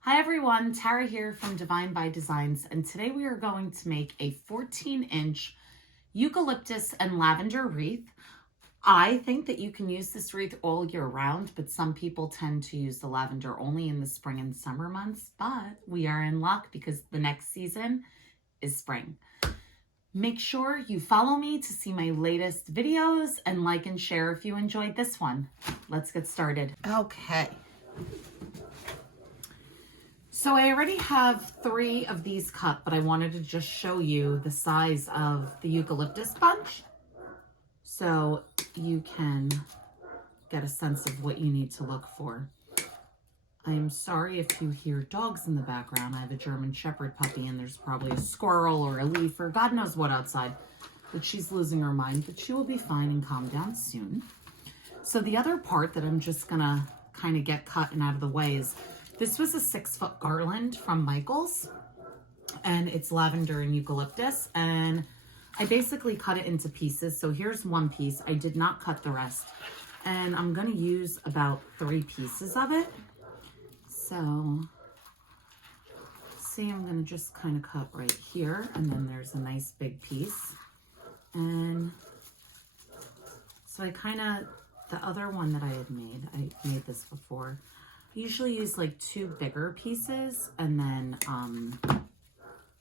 Hi everyone, Tara here from Divine by Designs, and today we are going to make a 14-inch eucalyptus and lavender wreath. I think that you can use this wreath all year round, but some people tend to use the lavender only in the spring and summer months, but we are in luck because the next season is spring. Make sure you follow me to see my latest videos and like and share if you enjoyed this one. Let's get started. Okay. So I already have 3 of these cut, but I wanted to just show you the size of the eucalyptus bunch so you can get a sense of what you need to look for. I'm sorry if you hear dogs in the background. I have a German Shepherd puppy and there's probably a squirrel or a leaf or God knows what outside, but she's losing her mind, but she will be fine and calm down soon. So the other part that I'm just gonna kind of get cut and out of the way is this was a 6-foot garland from Michael's, and it's lavender and eucalyptus, and I basically cut it into pieces. So here's one piece. I did not cut the rest, and I'm going to use about 3 pieces of it. So see, I'm going to just kind of cut right here, and then there's a nice big piece. And so I kind of, the other one that I made this before. I usually use like 2 bigger pieces and then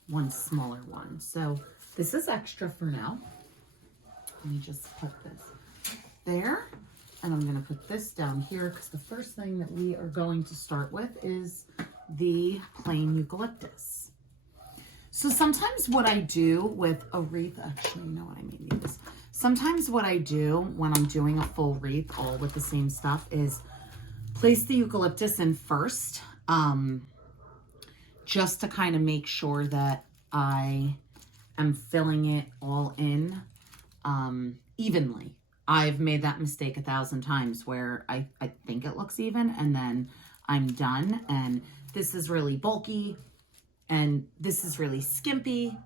1 smaller one. So this is extra for now. Let me just put this there. And I'm going to put this down here because the first thing that we are going to start with is the plain eucalyptus. So sometimes what I do with a wreath, actually, you know what, I may need this. Sometimes what I do when I'm doing a full wreath all with the same stuff is place the eucalyptus in first, just to kind of make sure that I am filling it all in evenly. I've made that mistake 1,000 times where I think it looks even and then I'm done. And this is really bulky and this is really skimpy.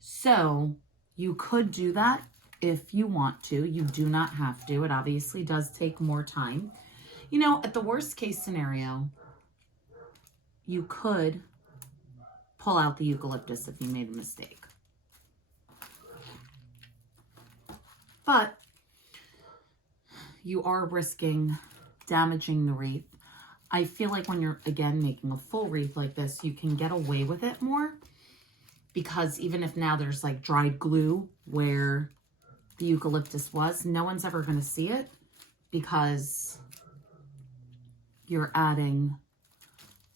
So you could do that if you want to. You do not have to. It obviously does take more time. You know, at the worst case scenario, you could pull out the eucalyptus if you made a mistake. But you are risking damaging the wreath. I feel like when you're, again, making a full wreath like this, you can get away with it more because even if now there's like dried glue where the eucalyptus was, no one's ever going to see it because you're adding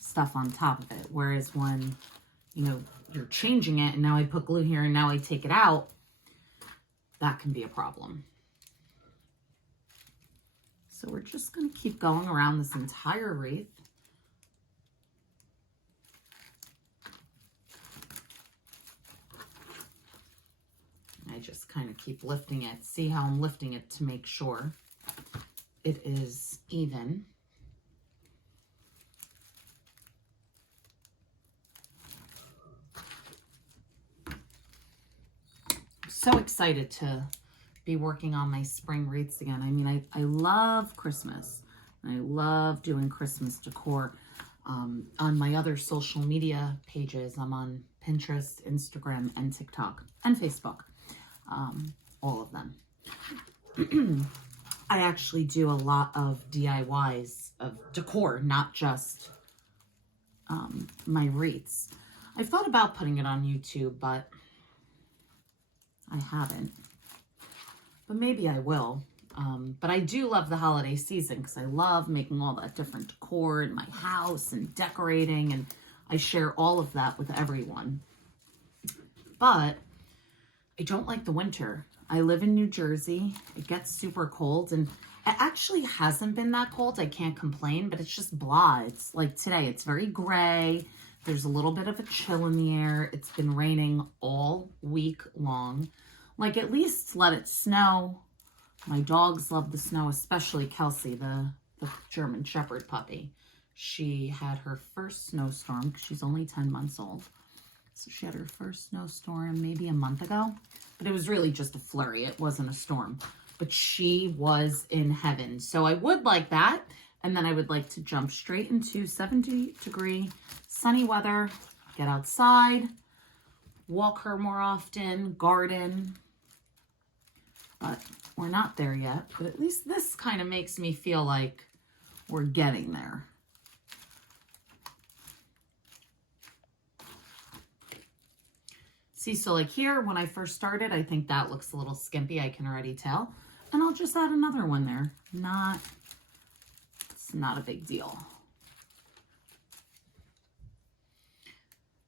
stuff on top of it. Whereas when, you know, you're changing it and now I put glue here and now I take it out, that can be a problem. So we're just going to keep going around this entire wreath. I just kind of keep lifting it. See how I'm lifting it to make sure it is even. So excited to be working on my spring wreaths again. I mean, I love Christmas. I love doing Christmas decor. On my other social media pages, I'm on Pinterest, Instagram, and TikTok, and Facebook. All of them. I actually do a lot of DIYs of decor, not just my wreaths. I've thought about putting it on YouTube, but I haven't, but maybe I will. But I do love the holiday season because I love making all that different decor in my house and decorating, and I share all of that with everyone. But I don't like the winter. I live in New Jersey. It gets super cold, and it actually hasn't been that cold. I can't complain, but it's just blah. It's like today, it's very gray. There's a little bit of a chill in the air. It's been raining all week long. Like, at least let it snow. My dogs love the snow, especially Kelsey, the German Shepherd puppy. She had her first snowstorm, because she's only 10 months old. So she had her first snowstorm maybe a month ago, but it was really just a flurry. It wasn't a storm, but she was in heaven. So I would like that. And then I would like to jump straight into 70-degree sunny weather, get outside, walk her more often, garden. But we're not there yet. But at least this kind of makes me feel like we're getting there. See, so like here, when I first started, I think that looks a little skimpy. I can already tell. And I'll just add another one there. It's not a big deal.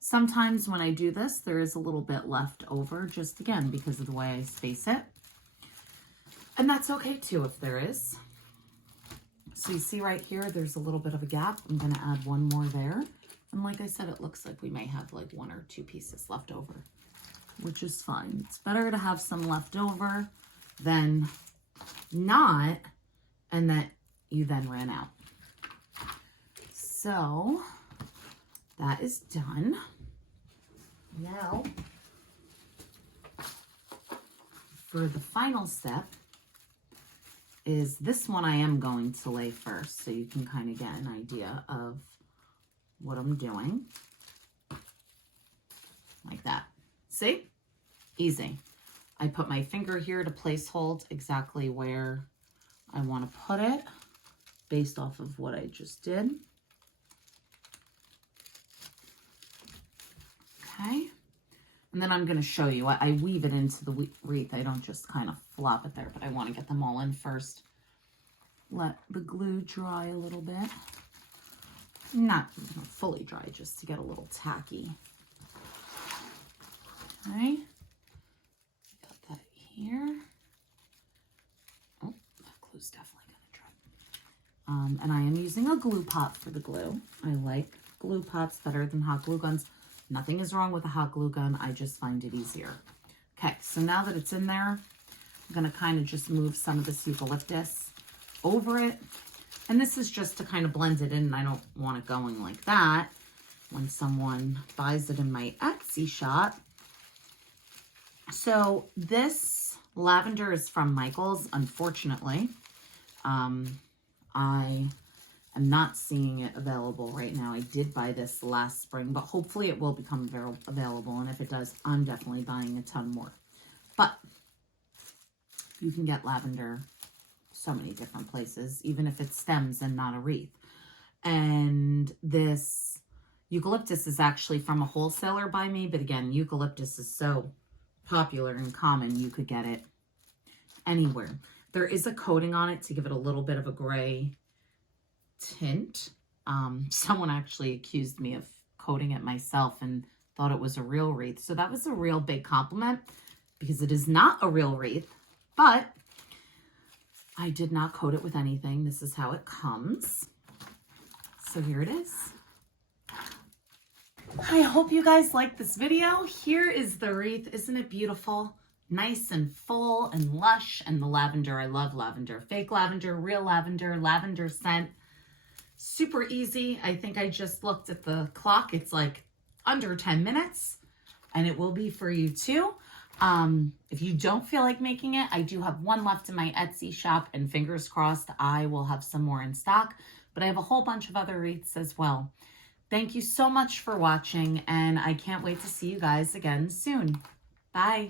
Sometimes when I do this, there is a little bit left over, just again, because of the way I space it. And that's okay too, if there is. So you see right here, there's a little bit of a gap. I'm gonna add one more there. And like I said, it looks like we may have like 1 or 2 pieces left over, which is fine. It's better to have some left over than not, and that you then ran out. So that is done. Now, for the final step is this one I am going to lay first, so you can kind of get an idea of what I'm doing. Like that. See? Easy. I put my finger here to place hold exactly where I want to put it based off of what I just did. Okay. And then I'm going to show you. I weave it into the wreath. I don't just kind of flop it there, but I want to get them all in first. Let the glue dry a little bit. Not fully dry, just to get a little tacky. Okay. Got that here. Oh, that glue's definitely going to dry. And I am using a glue pot for the glue. I like glue pots better than hot glue guns. Nothing is wrong with a hot glue gun. I just find it easier. Okay, so now that it's in there, I'm going to kind of just move some of this eucalyptus over it. And this is just to kind of blend it in. I don't want it going like that. When someone buys it in my Etsy shop. So this lavender is from Michael's, unfortunately. I am not seeing it available right now. I did buy this last spring, but hopefully it will become available. And if it does, I'm definitely buying a ton more. But you can get lavender so many different places, even if it's stems and not a wreath. And this eucalyptus is actually from a wholesaler by me. But again, eucalyptus is so popular and common, you could get it anywhere. There is a coating on it to give it a little bit of a gray tint. Someone actually accused me of coating it myself and thought it was a real wreath. So that was a real big compliment, because it is not a real wreath, but I did not coat it with anything. This is how it comes. So here it is. I hope you guys liked this video. Here is the wreath. Isn't it beautiful? Nice and full and lush. And the lavender, I love lavender. Fake lavender, real lavender, lavender scent. Super easy. I think I just looked at the clock. It's like under 10 minutes, and it will be for you too. If you don't feel like making it, I do have one left in my Etsy shop, and fingers crossed I will have some more in stock, but I have a whole bunch of other wreaths as well. Thank you so much for watching, and I can't wait to see you guys again soon. Bye.